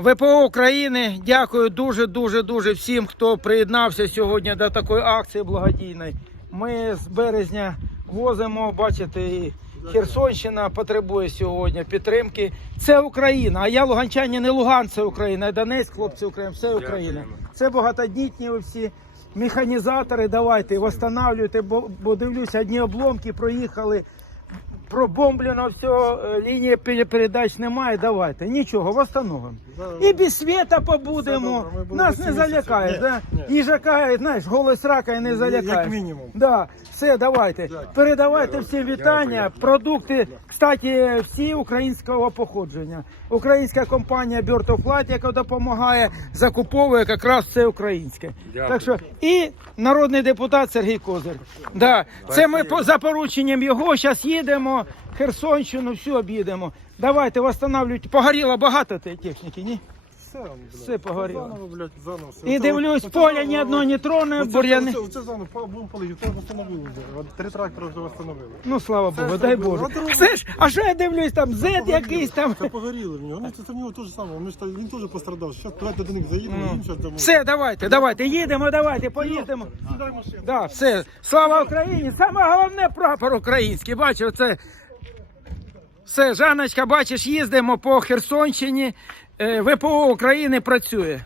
ВПО України. Дякую дуже, дуже, дуже всім, хто приєднався сьогодні до такої акції благодійної. Ми з березня возимо, бачите, і Херсонщина потребує сьогодні підтримки. Це Україна. А я луганчанин, не Луган, це Україна, а Донецьк, хлопці України, все Україна. Це багатодітні ви всі. Механізатори, давайте, восстанавлюйте, бо, бо дивлюся, одні обломки проїхали, пробомблено все, лінії пере- передач немає, давайте. Нічого, восстановимо. І без світа побудемо. Нас не залякає, да? Їжака, знаєш, голос рака і не залякає. Як мінімум. Да, все, давайте. Передавайте всім вітання. Продукти, кстати, всі українського походження. Українська компанія Bird of Light, яка допомагає, закуповує якраз все українське. Так що і народний депутат Сергій Козир. Да. Це ми по за порученням його. Зараз їдемо, Херсонщину, всю об'їдемо. Давайте восстанавлюйте. Погоріло багато цієї техніки, ні? Все, блядь. Все погоріло. Заново, блядь, заново. все. І дивлюсь, поля ні одного не троне, бур'яни. Оце, оце заново, па- будемо полити, це встановили вже. Три трактори вже встановили. Ну слава Богу, дай. Боже. А Все ж, а що я дивлюсь там, зет якийсь там. Це погоріли в нього. Ну, це, це в нього теж саме. Ми ж, та- він теж пострадав. Зараз давайте до них заїдемо, їм зараз дамо. Все, давайте, давайте, їдемо, давайте, поїдемо. Сідай машину. Да, все. Слава Україні! Саме головне прапор український. Бачу, це. Все, Жаночка, бачиш, їздимо по Херсонщині. Е, ВПО України працює.